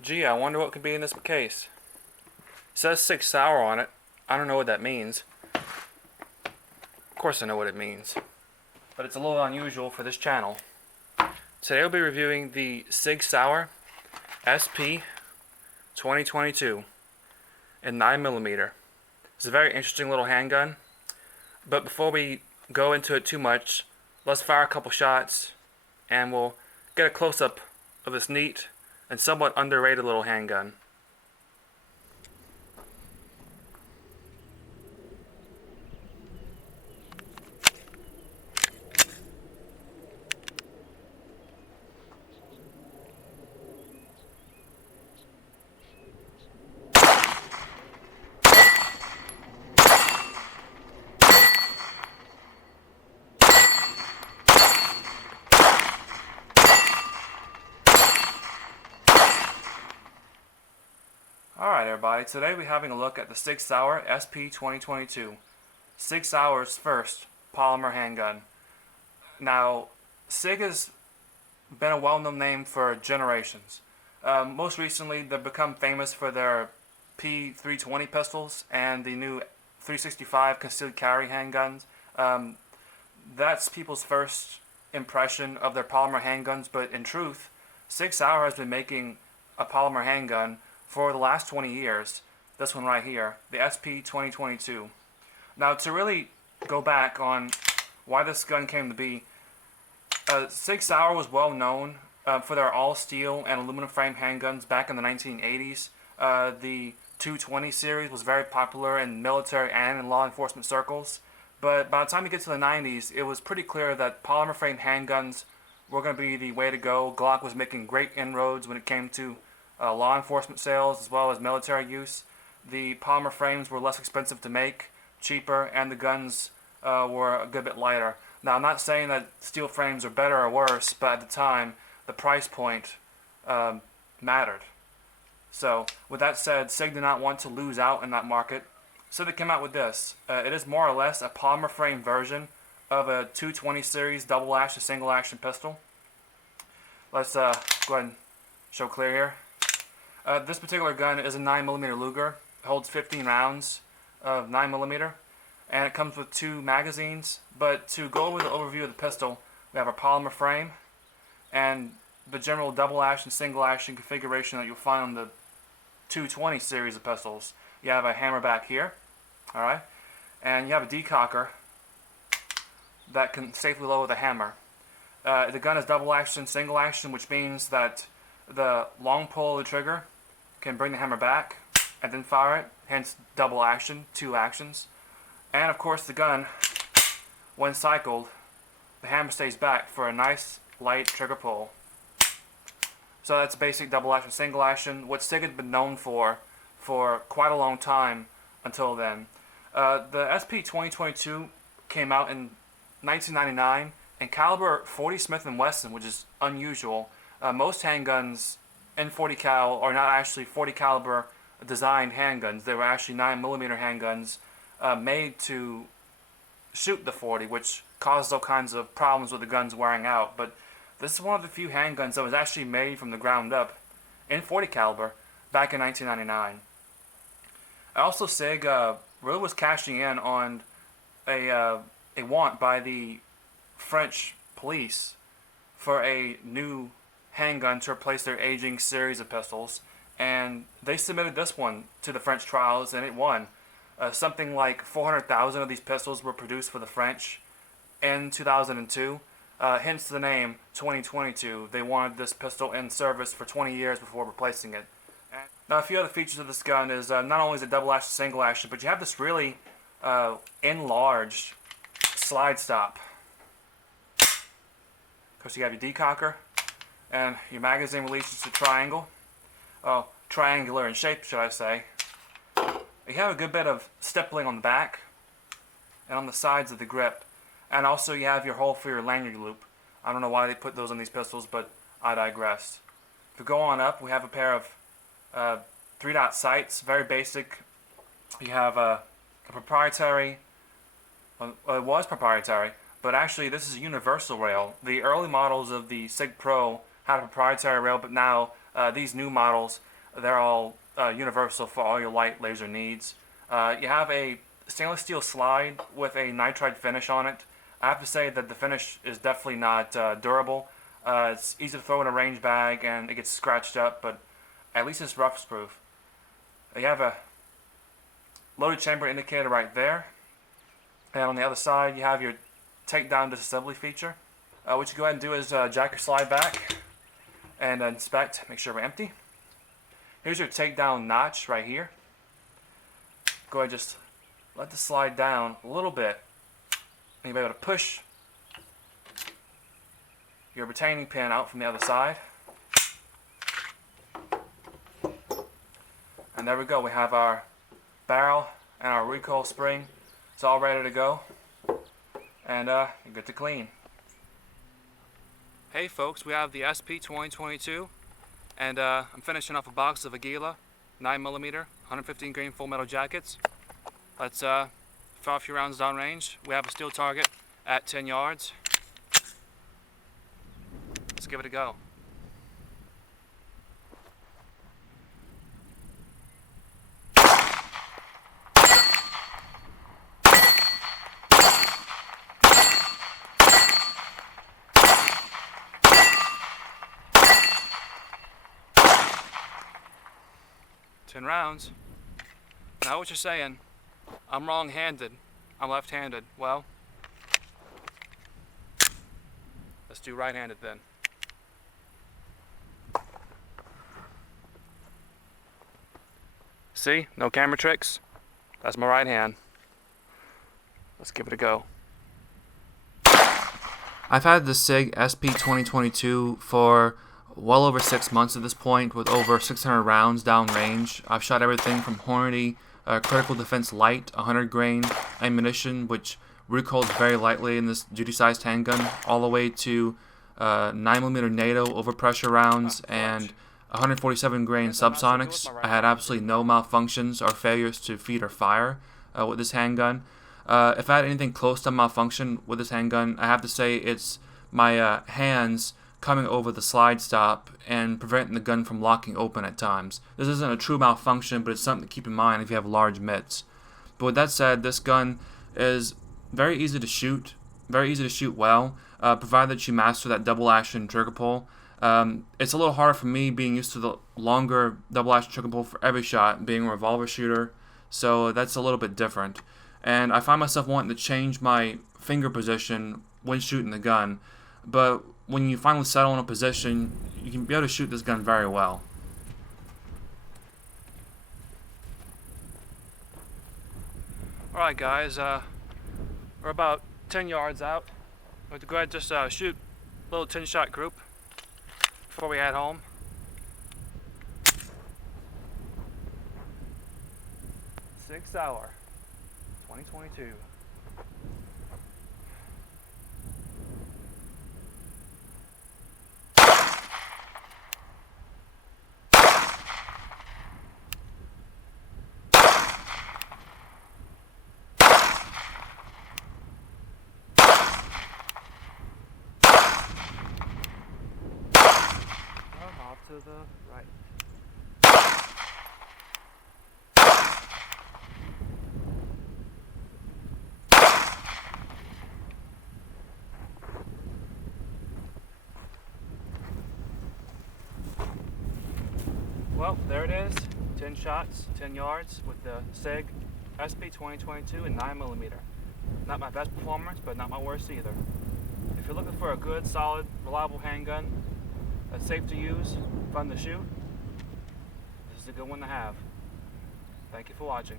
Gee, I wonder what could be in this case. It says Sig Sauer on it. I don't know what that means. Of course I know what it means. But it's a little unusual for this channel. Today we'll be reviewing the Sig Sauer SP 2022 in 9mm. It's a very interesting little handgun. But before we go into it too much, let's fire a couple shots and we'll get a close-up of this neat and somewhat underrated little handgun. Alright everybody, today we're having a look at the Sig Sauer SP 2022. Sig Sauer's first polymer handgun. Now, Sig has been a well-known name for generations. Most recently, they've become famous for their P320 pistols and the new 365 concealed carry handguns. That's people's first impression of their polymer handguns, but in truth, Sig Sauer has been making a polymer handgun for the last 20 years. This one right here, the SP 2022. Now, to really go back on why this gun came to be, Sig Sauer was well known for their all-steel and aluminum frame handguns back in the 1980s. The 220 series was very popular in military and in law enforcement circles. But by the time you get to the 90s, it was pretty clear that polymer frame handguns were going to be the way to go. Glock was making great inroads when it came to law enforcement sales as well as military use. The polymer frames were less expensive to make, cheaper, and the guns were a good bit lighter. Now, I'm not saying that steel frames are better or worse, but at the time, the price point mattered. So, with that said, Sig did not want to lose out in that market, so they came out with this. It is more or less a polymer frame version of a 220 series double action, single action pistol. Let's go ahead and show clear here. This particular gun is a 9mm Luger. It holds 15 rounds of 9mm, and it comes with 2 magazines. But to go over the overview of the pistol, we have a polymer frame and the general double action, single action configuration that you'll find on the 220 series of pistols. You have a hammer back here, alright, and you have a decocker that can safely lower the hammer. The gun is double action, single action, which means that the long pull of the trigger can bring the hammer back and then fire it, hence double action, 2 actions. And of course the gun, when cycled, the hammer stays back for a nice light trigger pull. So that's basic double action, single action, what Sig had been known for quite a long time until then. The SP 2022 came out in 1999 in caliber 40 Smith & Wesson, which is unusual. Most handguns in 40 cal are not actually 40 caliber designed handguns. They were actually 9mm handguns made to shoot the 40, which caused all kinds of problems with the guns wearing out. But this is one of the few handguns that was actually made from the ground up in 40 caliber back in 1999. Also, Sig really was cashing in on a want by the French police for a new handgun to replace their aging series of pistols, and they submitted this one to the French trials and it won. Something like 400,000 of these pistols were produced for the French in 2002, hence the name 2022. They wanted this pistol in service for 20 years before replacing it. Now, a few other features of this gun is not only is it double action, single action, but you have this really enlarged slide stop. Of course, you have your decocker, and your magazine releases to triangle. Triangular in shape, should I say. You have a good bit of stippling on the back and on the sides of the grip. And also you have your hole for your lanyard loop. I don't know why they put those on these pistols, but I digress. If we go on up, we have a pair of 3-dot sights, very basic. You have a proprietary, well, it was proprietary, but actually this is a universal rail. The early models of the Sig Pro had a proprietary rail, but now These new models, they're all universal for all your light laser needs. You have a stainless steel slide with a nitride finish on it. I have to say that the finish is definitely not durable. It's easy to throw in a range bag and it gets scratched up, but at least it's rust proof. You have a loaded chamber indicator right there, and on the other side you have your takedown disassembly feature. What you go ahead and do is jack your slide back and inspect, make sure we're empty. Here's your takedown notch right here. Go ahead and just let the slide down a little bit, and you'll be able to push your retaining pin out from the other side. And there we go, we have our barrel and our recoil spring. It's all ready to go, and you're good to clean. Hey folks, we have the SP 2022, and I'm finishing off a box of Aguila 9mm 115 grain full metal jackets. Let's fire a few rounds downrange. We have a steel target at 10 yards. Let's give it a go. Ten rounds. Now what you're saying, I'm wrong-handed, I'm left-handed. Well, let's do right-handed then. See, no camera tricks. That's my right hand. Let's give it a go. I've had the Sig SP 2022 for well over 6 months at this point, with over 600 rounds downrange. I've shot everything from Hornady, Critical Defense Light, 100 grain ammunition, which recoils very lightly in this duty-sized handgun, all the way to 9mm NATO overpressure rounds and 147 grain subsonics. I had absolutely no malfunctions or failures to feed or fire with this handgun. If I had anything close to malfunction with this handgun, I have to say it's my hands coming over the slide stop and preventing the gun from locking open at times. This isn't a true malfunction, but it's something to keep in mind if you have large mitts. But with that said, this gun is very easy to shoot well, provided that you master that double action trigger pull. It's a little harder for me, being used to the longer double action trigger pull for every shot, being a revolver shooter, so that's a little bit different. And I find myself wanting to change my finger position when shooting the gun, but when you finally settle in a position, you can be able to shoot this gun very well. Alright guys, we're about 10 yards out. We're going to go ahead and just shoot a little 10-shot group before we head home. Sig Sauer 2022. Off to the right. Well, there it is. 10 shots, 10 yards with the Sig SP 2022 and 9mm. Not my best performance, but not my worst either. If you're looking for a good, solid, reliable handgun that's safe to use, fun to shoot, this is a good one to have. Thank you for watching.